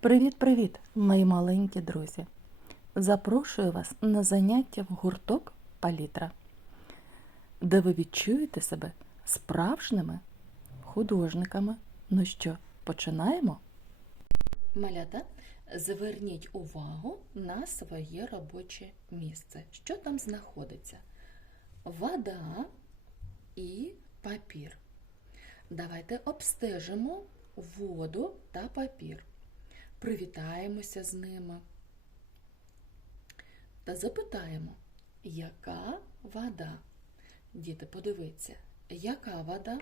Привіт-привіт, мої маленькі друзі! Запрошую вас на заняття в гурток Палітра, де ви відчуєте себе справжніми художниками. Ну що, починаємо? Малята, зверніть увагу на своє робоче місце. Що там знаходиться? Вода і папір. Давайте обстежимо воду та папір. Привітаємося з ними та запитаємо, яка вода? Діти, подивіться, яка вода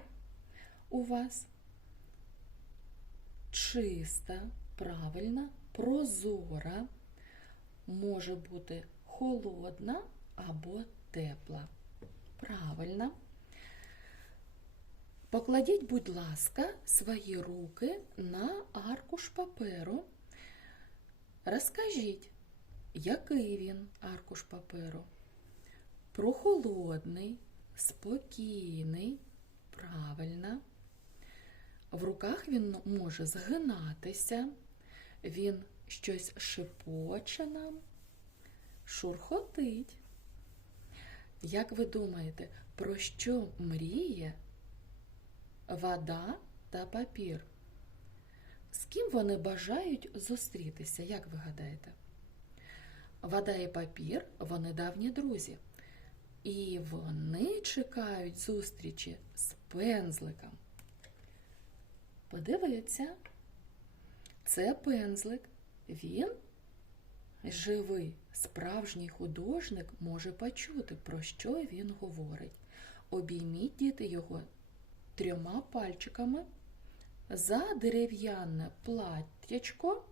у вас? Чиста, правильна, прозора, може бути холодна або тепла. Правильно. Покладіть, будь ласка, свої руки на аркуш паперу. Розкажіть, який він аркуш паперу? Прохолодний, спокійний, правильно. В руках він може згинатися, він щось шипоче нам, шурхотить. Як ви думаєте, про що мріє вода та папір? З ким вони бажають зустрітися, як ви гадаєте? Вода і папір вони давні друзі. І вони чекають зустрічі з пензликом. Подивіться, це пензлик. Він живий, справжній художник може почути, про що він говорить. Обійміть діти його трьома пальчиками за дерев'яне платтячко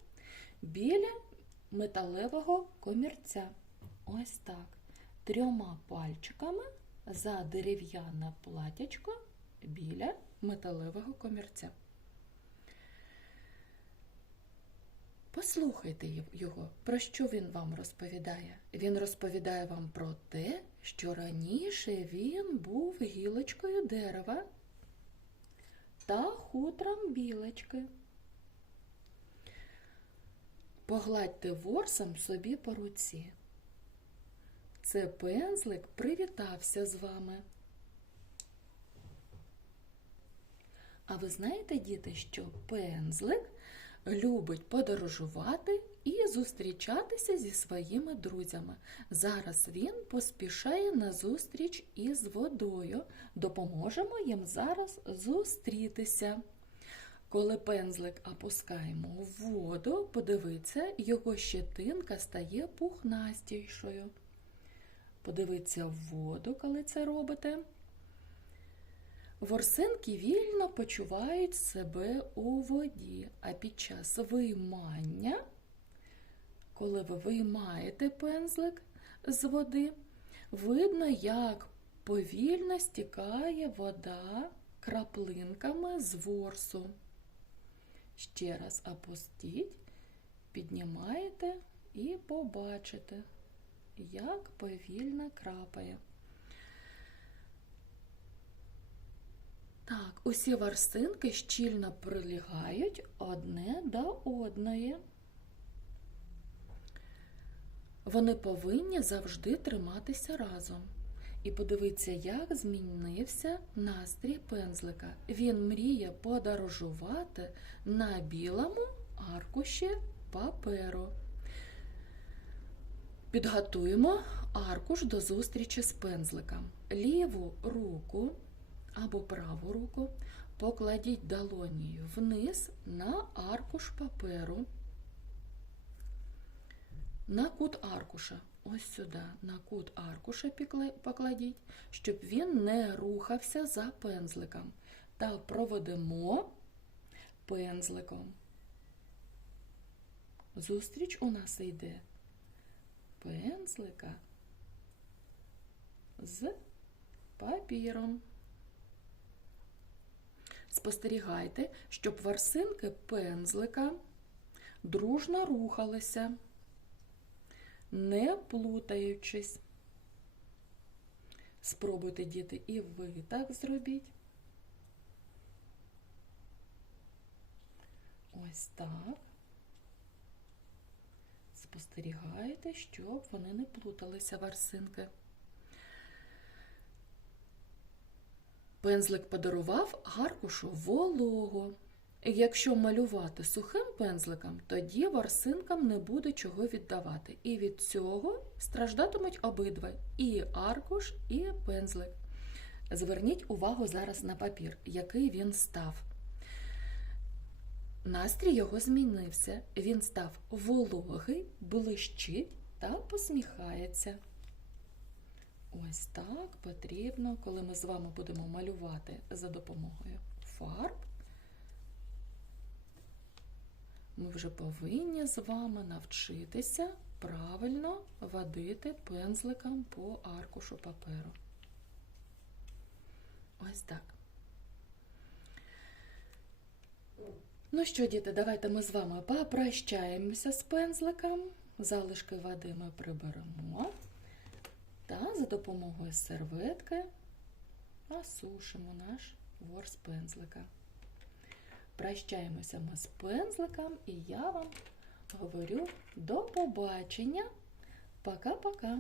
біля металевого комірця. Ось так. Трьома пальчиками за дерев'яне платтячко біля металевого комірця. Послухайте його, про що він вам розповідає. Він розповідає вам про те, що раніше він був гілочкою дерева та хутрам білочки. Погладьте ворсом собі по руці. Це пензлик привітався з вами. А ви знаєте, діти, що пензлик любить подорожувати і зустрічатися зі своїми друзями. Зараз він поспішає на зустріч із водою. Допоможемо їм зараз зустрітися. Коли пензлик опускаємо в воду, подивіться, його щетинка стає пухнастішою. Подивіться в воду, коли це робите. Ворсинки вільно почувають себе у воді, а під час виймання, коли ви виймаєте пензлик з води, видно, як повільно стікає вода краплинками з ворсу. Ще раз опустіть, піднімаєте і побачите, як повільно крапає. Так, усі ворсинки щільно прилягають одне до одної. Вони повинні завжди триматися разом. І подивіться, як змінився настрій пензлика. Він мріє подорожувати на білому аркуші паперу. Підготуємо аркуш до зустрічі з пензликом. Ліву руку або праву руку покладіть долонію вниз на аркуш паперу, на кут аркуша. Ось сюди, на кут аркуша покладіть, щоб він не рухався за пензликом. Та проведемо пензликом. Зустріч у нас йде пензлика з папіром. Спостерігайте, щоб ворсинки пензлика дружно рухалися, не плутаючись. Спробуйте, діти, і ви так зробіть. Ось так. спостерігаєте, щоб вони не плуталися ворсинки. Пензлик подарував аркушу вологу. Якщо малювати сухим пензликом, тоді ворсинкам не буде чого віддавати. І від цього страждатимуть обидва і аркуш, і пензлик. Зверніть увагу зараз на папір, який він став. Настрій його змінився. Він став вологий, блищить та посміхається. Ось так потрібно, коли ми з вами будемо малювати за допомогою фарб. Ми вже повинні з вами навчитися правильно водити пензликом по аркушу паперу. Ось так. Ну що, діти, давайте ми з вами попрощаємося з пензликом. Залишки води ми приберемо. Та за допомогою серветки осушимо наш ворс пензлика. Прощаємося ми з пензликом, і я вам говорю до побачення. Пока-пока.